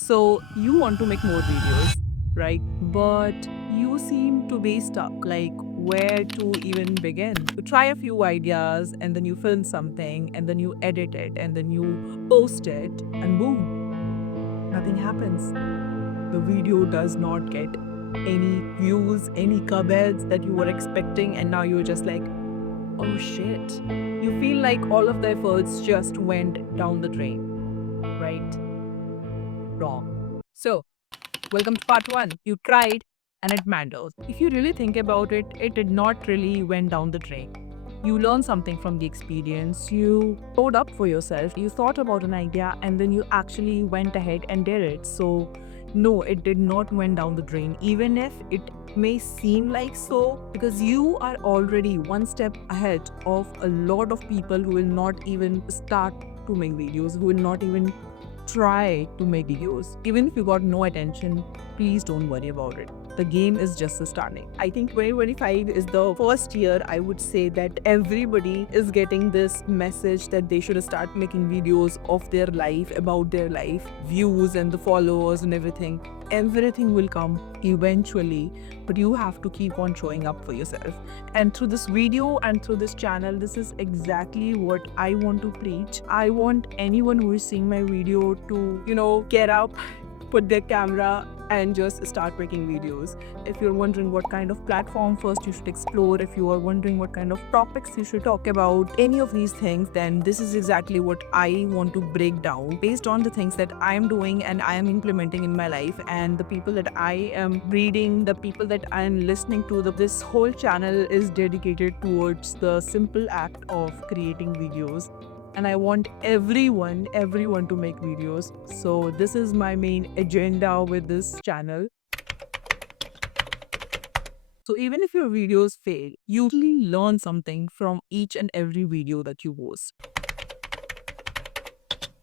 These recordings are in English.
So you want to make more videos, right? But you seem to be stuck, like where to even begin. You try a few ideas and then you film something and then you edit it and then you post it and boom, nothing happens. The video does not get any views, any comments that you were expecting, and now you're just like, oh shit. You feel like all of the efforts just went down the drain, right? Wrong. So, welcome to part one. You tried and it matters. If you really think about it, it did not really went down the drain. You learned something from the experience, you showed up for yourself, you thought about an idea and then you actually went ahead and did it. So no, it did not went down the drain, even if it may seem like so, because you are already one step ahead of a lot of people who will not even start to make videos, who will not even try to make videos. Even if you got no attention, please don't worry about it. The game is just starting. I think 2025 is the first year I would say that everybody is getting this message that they should start making videos of their life, about their life, views and the followers and everything. Everything will come eventually, but you have to keep on showing up for yourself. And through this video and through this channel, this is exactly what I want to preach. I want anyone who is seeing my video to, get up, put their camera and just start making videos. If you're wondering what kind of platform first you should explore, if you are wondering what kind of topics you should talk about, any of these things, then this is exactly what I want to break down based on the things that I am doing and I am implementing in my life, and the people that I am reading, the people that I am listening to. This whole channel is dedicated towards the simple act of creating videos, and I want everyone to make videos. So this is my main agenda with this channel. So even if your videos fail, you usually learn something from each and every video that you post.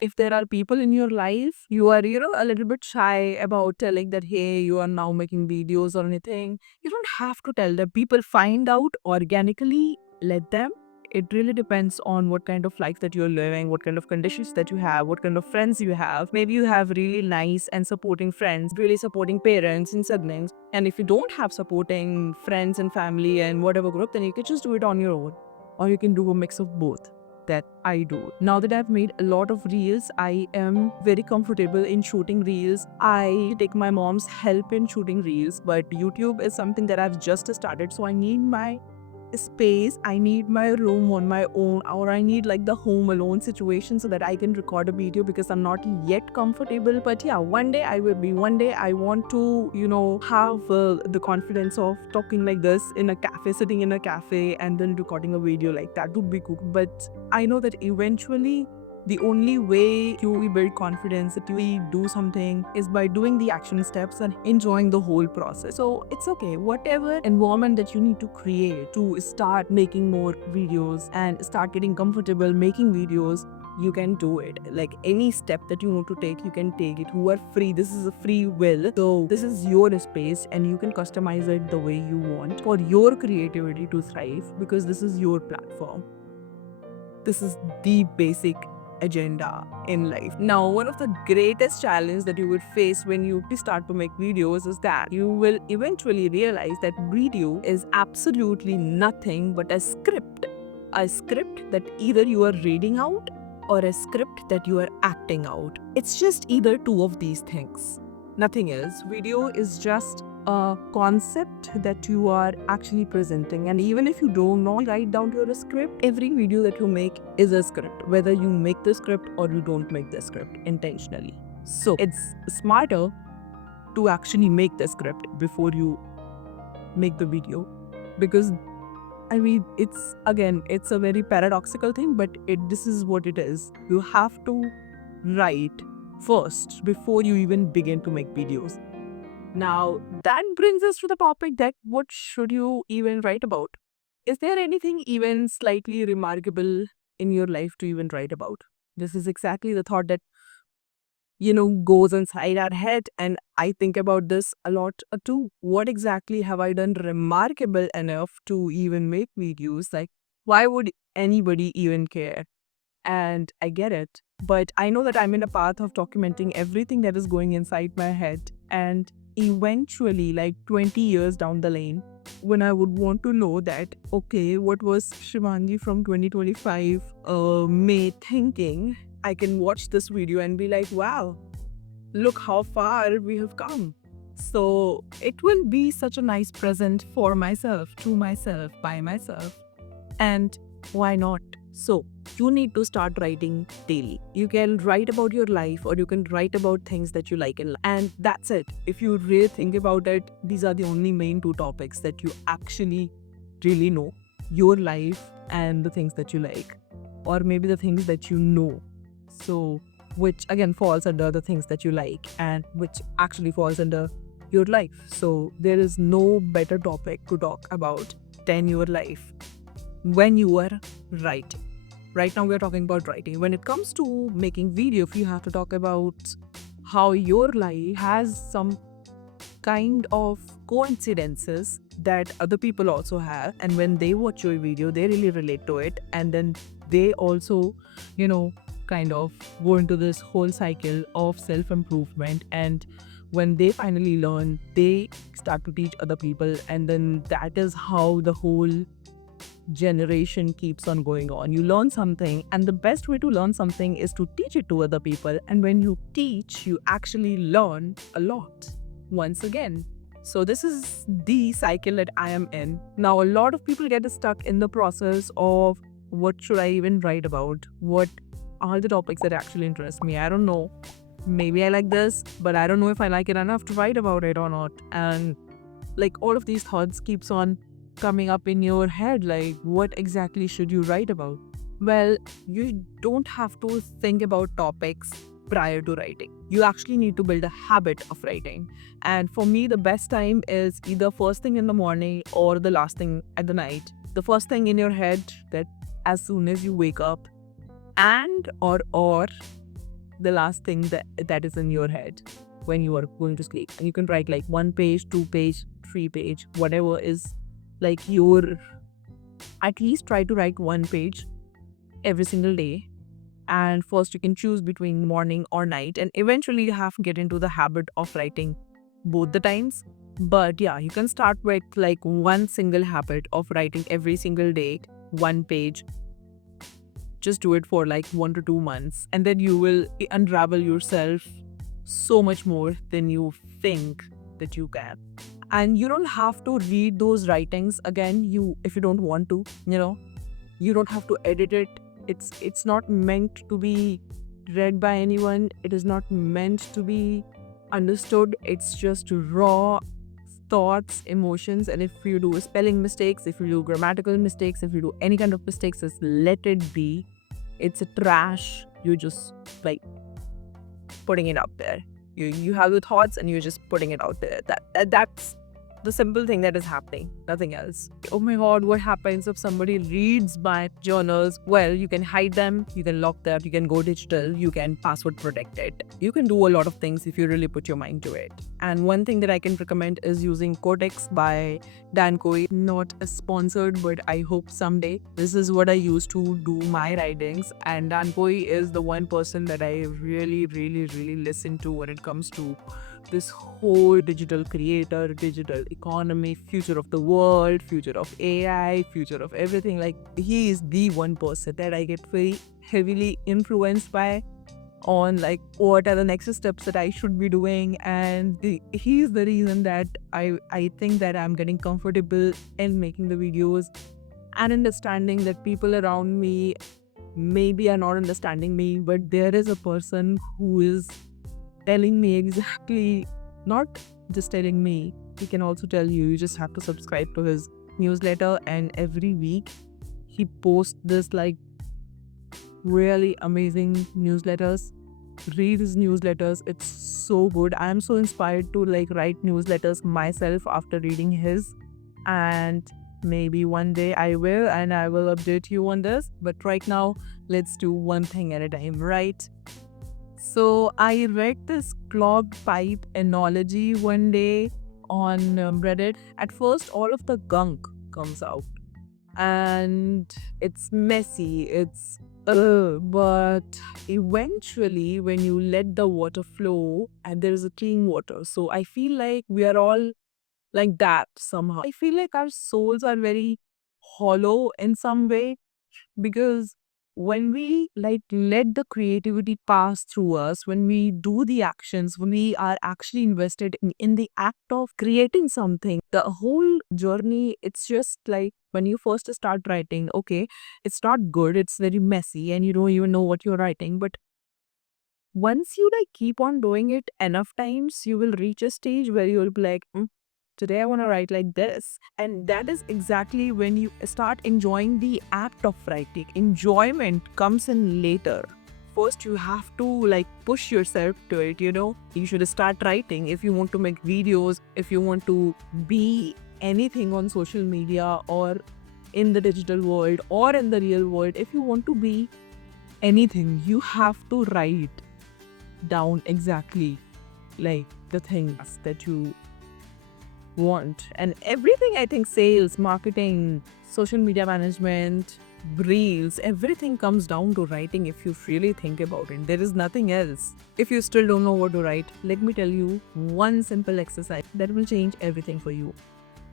If there are people in your life, you are, a little bit shy about telling that, hey, you are now making videos or anything. You don't have to tell them. People find out organically, let them. It really depends on what kind of life that you're living, what kind of conditions that you have, what kind of friends you have. Maybe you have really nice and supporting friends, really supporting parents and siblings. And if you don't have supporting friends and family and whatever group, then you can just do it on your own. Or you can do a mix of both that I do. Now that I've made a lot of reels, I am very comfortable in shooting reels. I take my mom's help in shooting reels, but YouTube is something that I've just started, so I need my space. I need my room on my own, or I need like the home alone situation so that I can record a video, because I'm not yet comfortable. But yeah, one day I will be. One day I want to, have the confidence of talking like this in a cafe, sitting in a cafe and then recording a video like that would be cool. But I know that eventually the only way you build confidence, that we do something, is by doing the action steps and enjoying the whole process. So it's okay, whatever environment that you need to create to start making more videos and start getting comfortable making videos, you can do it. Like any step that you want to take, you can take it. You are free. This is a free will. So this is your space and you can customize it the way you want for your creativity to thrive, because this is your platform. This is the basic agenda in life. Now, one of the greatest challenges that you would face when you start to make videos is that you will eventually realize that video is absolutely nothing but a script. A script that either you are reading out or a script that you are acting out. It's just either two of these things. Nothing else. Video is just a concept that you are actually presenting, and even if you do not write down your script, every video that you make is a script, whether you make the script or you don't make the script intentionally. So it's smarter to actually make the script before you make the video, because I mean, it's a very paradoxical thing, but this is what it is. You have to write first before you even begin to make videos. Now, that brings us to the topic that what should you even write about? Is there anything even slightly remarkable in your life to even write about? This is exactly the thought that, goes inside our head. And I think about this a lot too. What exactly have I done remarkable enough to even make videos? Like, why would anybody even care? and I get it. But I know that I'm in a path of documenting everything that is going inside my head. And eventually, like 20 years down the lane, when I would want to know that, okay, what was Shivangi from 2025 May thinking, I can watch this video and be like, wow, look how far we have come. So it will be such a nice present for myself, to myself, by myself. And why not? So, you need to start writing daily. You can write about your life or you can write about things that you like in life. And that's it. If you really think about it, these are the only main two topics that you actually really know: your life and the things that you like, or maybe the things that you know. So, which again falls under the things that you like and which actually falls under your life. So, there is no better topic to talk about than your life when you are writing. Right now, we are talking about writing. When it comes to making video, if you have to talk about how your life has some kind of coincidences that other people also have, and when they watch your video, they really relate to it, and then they also, kind of go into this whole cycle of self improvement. And when they finally learn, they start to teach other people, and then that is how the whole generation keeps on going on. You learn something, and the best way to learn something is to teach it to other people. And when you teach, you actually learn a lot once again. So, this is the cycle that I am in. Now, a lot of people get stuck in the process of what should I even write about? What are the topics that actually interest me? I don't know. Maybe I like this, but I don't know if I like it enough to write about it or not. And like all of these thoughts keeps on coming up in your head, like what exactly should you write about? Well, you don't have to think about topics prior to writing. You actually need to build a habit of writing. And for me, the best time is either first thing in the morning or the last thing at the night. The first thing in your head, that as soon as you wake up, and or the last thing that is in your head when you are going to sleep. And you can write like 1 page, 2 page, 3 page, whatever is like your, at least try to write 1 page every single day. And first you can choose between morning or night, and eventually you have to get into the habit of writing both the times. But yeah, you can start with like one single habit of writing every single day 1 page. Just do it for like 1 to 2 months, and then you will unravel yourself so much more than you think that you can. And you don't have to read those writings again, if you don't want to. You don't have to edit it. It's not meant to be read by anyone. It is not meant to be understood. It's just raw thoughts, emotions. And if you do spelling mistakes, if you do grammatical mistakes, if you do any kind of mistakes, just let it be. It's a trash. You just like putting it out there. You have the thoughts and you're just putting it out there. That's the simple thing that is happening, nothing else. Oh my god, what happens if somebody reads my journals? Well, you can hide them, you can lock them, you can go digital, you can password protect it. You can do a lot of things if you really put your mind to it. And one thing that I can recommend is using Codex by Dan Coe. Not a sponsored, but I hope someday. This is what I use to do my writings, and Dan Coe is the one person that I really, really, really listen to when it comes to this whole digital creator, digital economy, future of the world, future of AI, future of everything. Like, he is the one person that I get very heavily influenced by on like what are the next steps that I should be doing. And he's the reason that I think that I'm getting comfortable in making the videos and understanding that people around me maybe are not understanding me, but there is a person who is telling me exactly, not just telling me, he can also tell you. You just have to subscribe to his newsletter, and every week he posts this like really amazing newsletters. Read his newsletters, it's so good. I am so inspired to like write newsletters myself after reading his, and maybe one day I will, and I will update you on this. But right now, let's do one thing at a time, right? So I read this clogged pipe analogy one day on Reddit. At first, all of the gunk comes out, and it's messy, it's But eventually, when you let the water flow and there is a clean water, so I feel like we are all like that somehow. I feel like our souls are very hollow in some way, because when we like let the creativity pass through us, when we do the actions, when we are actually invested in the act of creating something, the whole journey, it's just like when you first start writing, okay, it's not good, it's very messy and you don't even know what you're writing, but once you like keep on doing it enough times, you will reach a stage where you'll be like, today I want to write like this. And that is exactly when you start enjoying the act of writing. Enjoyment comes in later. First, you have to like push yourself to it, you know. You should start writing if you want to make videos, if you want to be anything on social media or in the digital world or in the real world. If you want to be anything, you have to write down exactly like the things that you want. And everything, I think, sales, marketing, social media management, reels, everything comes down to writing if you really think about it. There is nothing else. If you still don't know what to write, let me tell you one simple exercise that will change everything for you.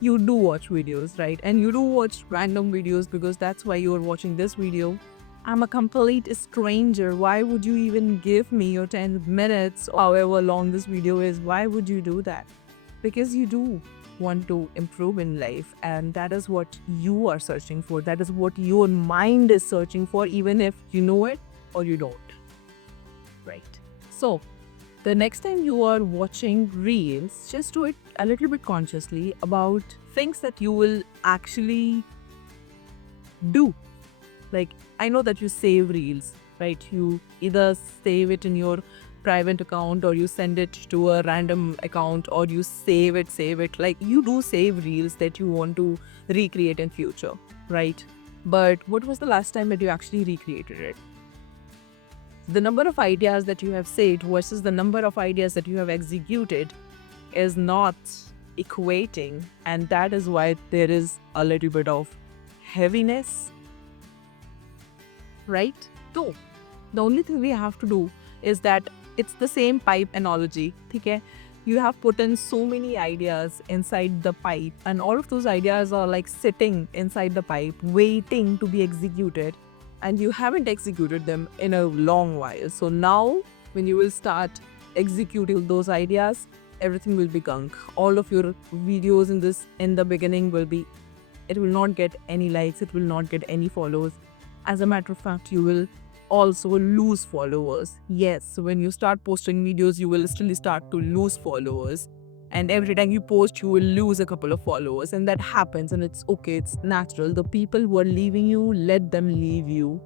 You do watch videos, right? And you do watch random videos because that's why you're watching this video. I'm a complete stranger. Why would you even give me your 10 minutes, however long this video is? Why would you do that? Because you do want to improve in life, and that is what you are searching for. That is what your mind is searching for, even if you know it or you don't. Right. So, the next time you are watching reels, just do it a little bit consciously about things that you will actually do. Like, I know that you save reels, right? You either save it in your private account or you send it to a random account or you save it. Like, you do save reels that you want to recreate in future, right? But what was the last time that you actually recreated it? The number of ideas that you have saved versus the number of ideas that you have executed is not equating, and that is why there is a little bit of heaviness, right? So, the only thing we have to do is that it's the same pipe analogy, okay? You have put in so many ideas inside the pipe, and all of those ideas are like sitting inside the pipe, waiting to be executed, and you haven't executed them in a long while. So now, when you will start executing those ideas, everything will be gunk. All of your videos in the beginning will be, it will not get any likes, it will not get any follows. As a matter of fact, you will also lose followers. Yes, when you start posting videos, you will still start to lose followers. And every time you post, you will lose a couple of followers. And that happens, and it's okay, it's natural. The people who are leaving you, let them leave you.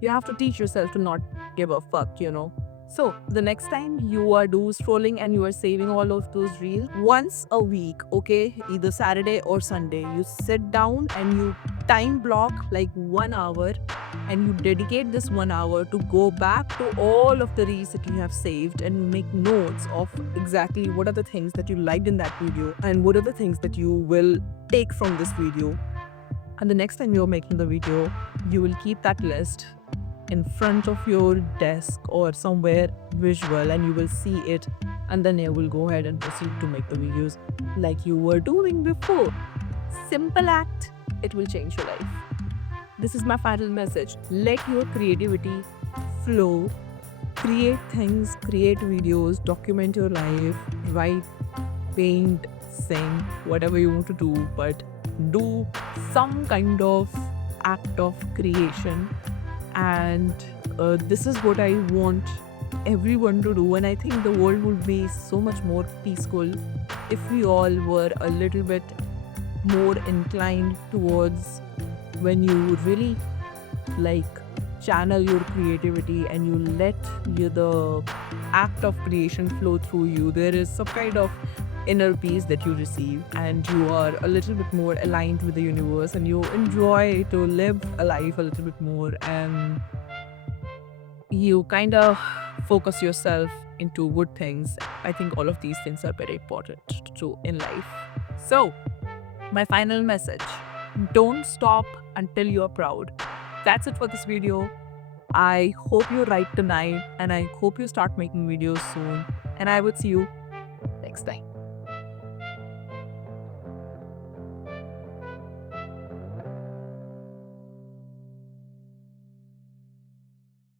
You have to teach yourself to not give a fuck, you know. So, the next time you are do scrolling and you are saving all of those reels, once a week, okay, either Saturday or Sunday, you sit down and you time block like 1 hour and you dedicate this 1 hour to go back to all of the reels that you have saved and make notes of exactly what are the things that you liked in that video and what are the things that you will take from this video. And the next time you're making the video, you will keep that list in front of your desk or somewhere visual and you will see it, and then you will go ahead and proceed to make the videos like you were doing before. Simple act, it will change your life. This is my final message. Let your creativity flow. Create things, create videos, document your life, write, paint, sing, whatever you want to do, but do some kind of act of creation. And this is what I want everyone to do, and I think the world would be so much more peaceful if we all were a little bit more inclined towards when you really like channel your creativity and you let the act of creation flow through you. There is some kind of inner peace that you receive, and you are a little bit more aligned with the universe, and you enjoy to live a life a little bit more, and you kind of focus yourself into good things. I think all of these things are very important to in life. So, my final message: don't stop until you're proud. That's it for this video. I hope you write tonight and I hope you start making videos soon. And I would see you next time.